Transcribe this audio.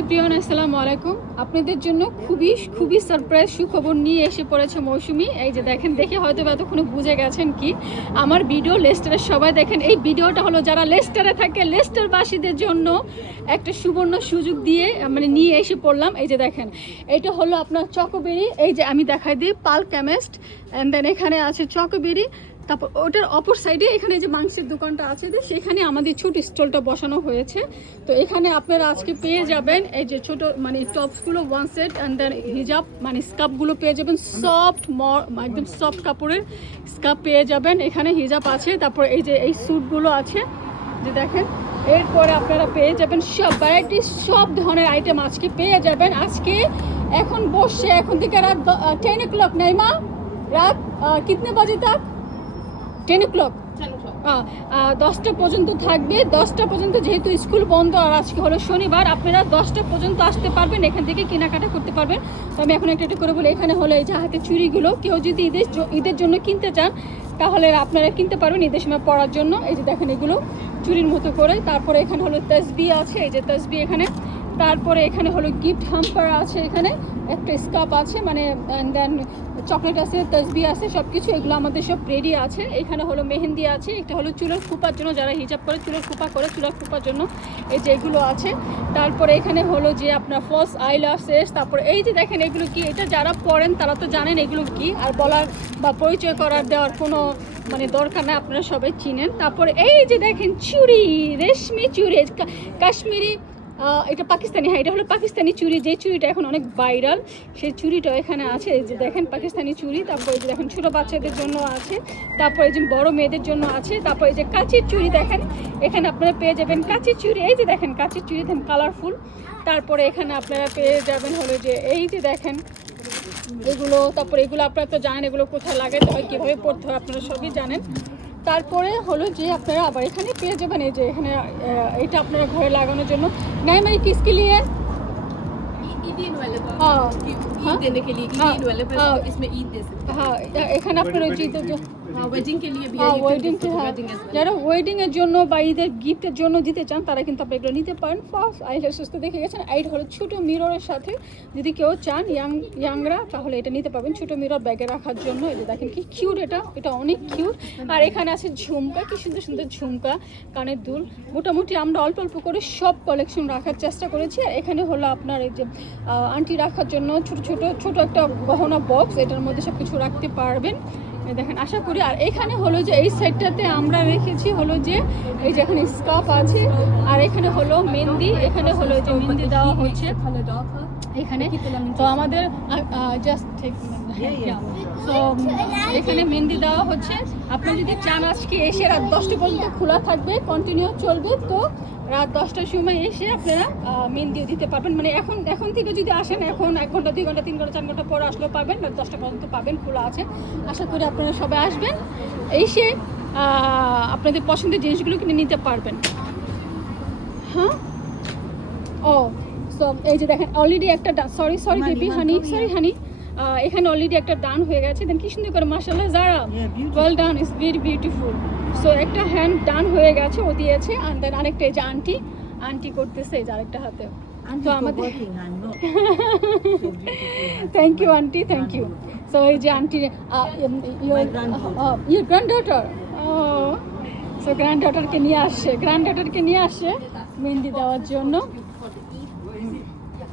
Family প্রিয়ন আসসালামু আলাইকুম। আপনাদের জন্য খুবই সারপ্রাইজ সুখবর নিয়ে এসে পড়েছে মৌসুমি। এই যে দেখেন, দেখে হয়তো এতক্ষণে বুঝে গেছেন কি আমার ভিডিও লেস্টারের সবাই দেখেন। এই ভিডিওটা হলো যারা লেস্টারে থাকে লেস্টারবাসীদের জন্য একটা সুবর্ণ সুযোগ দিয়ে মানে নিয়ে এসে পড়লাম। এই যে দেখেন, এটা হলো আপনার চকোবেরি। এই যে আমি দেখাই দিই পাল কেমিস্ট, অ্যান্ড দেন এখানে আছে চকোবেরি। তারপর ওটার অপর সাইডে এখানে যে মাংসের দোকানটা আছে সেখানে আমাদের ছোট স্টলটা বসানো হয়েছে। তো এখানে আপনারা আজকে পেয়ে যাবেন এই যে ছোট মানে টপসগুলো ওয়ান সেট, অ্যান্ড দেন হিজাব মানে স্কার্ফগুলো পেয়ে যাবেন সফট একদম সফট কাপড়ের স্কার্ফ পেয়ে যাবেন। এখানে হিজাব আছে, তারপর এই যে এই স্যুটগুলো আছে যে দেখেন। এরপরে আপনারা পেয়ে যাবেন সব ভ্যারাইটি সব ধরনের আইটেম আজকে পেয়ে যাবেন। আজকে এখন বসছে এখন থেকে রাত 10 o'clock নাই মা, রাত কিতনে বাজে তক 10 o'clock 10টা পর্যন্ত থাকবে। 10টা পর্যন্ত যেহেতু স্কুল বন্ধ আর আজকে হলো শনিবার, আপনারা 10টা পর্যন্ত আসতে পারবেন, এখান থেকে কেনাকাটা করতে পারবেন। তো আমি এখন একটা করে বলি, এখানে হলো এই যে হাতে চুড়িগুলো কেউ যদি ঈদের জন্য কিনতে চান তাহলে আপনারা কিনতে পারবেন ঈদের সময় পরার জন্য। এই যে দেখেন এগুলো চুড়ির মতো করে। তারপরে এখানে হলো তসবি আছে, এই যে তসবি এখানে। তারপরে এখানে হলো গিফট হাম্পার আছে, এখানে একটা স্কার্ফ আছে মানে, অ্যান্ড দেন চকলেট আছে, তসবি আছে, সব কিছু এগুলো আমাদের সব রেডি আছে। এখানে হলো মেহেন্দি আছে, একটা হলো চুলের খোপার জন্য, যারা হিজাব করে চুলের খোপা করে চুলের খোপার জন্য এই যে এগুলো আছে। তারপরে এখানে হলো যে আপনার ফলস আইল্যাশেস। তারপরে এই যে দেখেন এগুলো কি, এটা যারা পড়েন তারা তো জানেন এগুলো কি, আর বলার বা পরিচয় করার দেওয়ার কোনো মানে দরকার নাই, আপনারা সবাই চিনেন। তারপরে এই যে দেখেন চুড়ি, রেশমি চুড়ি, কাশ্মীরি, এটা পাকিস্তানি, হ্যাঁ এটা হলো পাকিস্তানি চুড়ি, যে চুড়িটা এখন অনেক ভাইরাল সেই চুড়িটা এখানে আছে। এই যে দেখেন পাকিস্তানি চুড়ি। তারপর এই যে দেখেন ছোটো বাচ্চাদের জন্য আছে, তারপর এই যে বড় মেয়েদের জন্য আছে। তারপর এই যে কাঁচির চুড়ি দেখেন, এখানে আপনারা পেয়ে যাবেন কাঁচির চুড়ি। এই যে দেখেন কাঁচির চুড়ি দেখেন কালারফুল। তারপরে এখানে আপনারা পেয়ে যাবেন হলো যে এই যে দেখেন এগুলো। তারপরে এগুলো আপনারা তো জানেন এগুলো কোথায় লাগাতে হয়, কীভাবে পড়তে হয়, আপনারা সবই জানেন। তারপরে হলো যে আপনারা আবার এখানে পেয়ে যাবেন এই যে এখানে এটা আপনারা ঘরে লাগানোর জন্য। নাই মানে কিসকে লিয়ে এখানে আপনার যারা ওয়েডিং এর জন্য বা ঈদের গিফটের জন্য দিতে চান তারা কিন্তু আপনি এগুলো নিতে পারেন। ফার্স্ট আইল্যাশেস তো দেখে গেছেন, আইড হলো ছোটো মিররের সাথে যদি কেউ চান ইয়াংরা তাহলে এটা নিতে পারবেন ছোটো মিরর ব্যাগে রাখার জন্য। এই যে দেখেন কি কিউট, এটা অনেক কিউট। আর এখানে আছে ঝুমকা, কি সুন্দর সুন্দর ঝুমকা, কানের দুল। মোটামুটি আমরা অল্প অল্প করে সব কালেকশন রাখার চেষ্টা করেছি। আর এখানে হলো আপনার এই যে আন্টি রাখার জন্য ছোট একটা গহনা বক্স, এটার মধ্যে সব কিছু রাখতে পারবেন দেখেন আশা করি। আর এখানে হলো যে এই সাইডটাতে আমরা রেখেছি হলো যে এই যে এখানে স্কার্ফ আছে, আর এখানে হলো মেহেন্দি, এখানে হলো যে মেহেন্দি দেওয়া হচ্ছে এখানে। তো আমাদের জাস্ট তো এখানে মেহেন্দি দেওয়া হচ্ছে। আপনি যদি চান আজকে এসে রাত 10টা পর্যন্ত খোলা থাকবে, কন্টিনিউ চলবে, তো রাত 10টার সময় এসে আপনারা মেহেন্দিও দিতে পারবেন। মানে এখন থেকে যদি আসেন এখন 1 ঘন্টা 2 ঘন্টা 3 ঘন্টা 4 ঘন্টা পরে আসলেও পাবেন, রাত 10টা পর্যন্ত পাবেন, খোলা আছে। আশা করি আপনারা সবাই আসবেন, এসে আপনাদের পছন্দের জিনিসগুলো কিনে নিতে পারবেন। হ্যাঁ ও সো এই যে দেখেন অলরেডি একটা সরি বেবি হানি, হানি এখানে অলরেডি একটা ডান হয়ে গেছে। দেন কি সুন্দর করে মাশাআল্লাহ যারা well done, is very beautiful. So একটা হ্যান্ড ডান হয়ে গেছে, ও দিয়েছে। আর দেন আরেকটা এই যে আন্টি করতেছে এই যে আরেকটা হাতে। তো আমাদের thank you aunty, thank you. So এই যে আন্টি ইউর গ্র্যান্ডডটার, সো গ্র্যান্ডডটারকে নিয়ে আসছে মেহেন্দি দেওয়ার জন্য।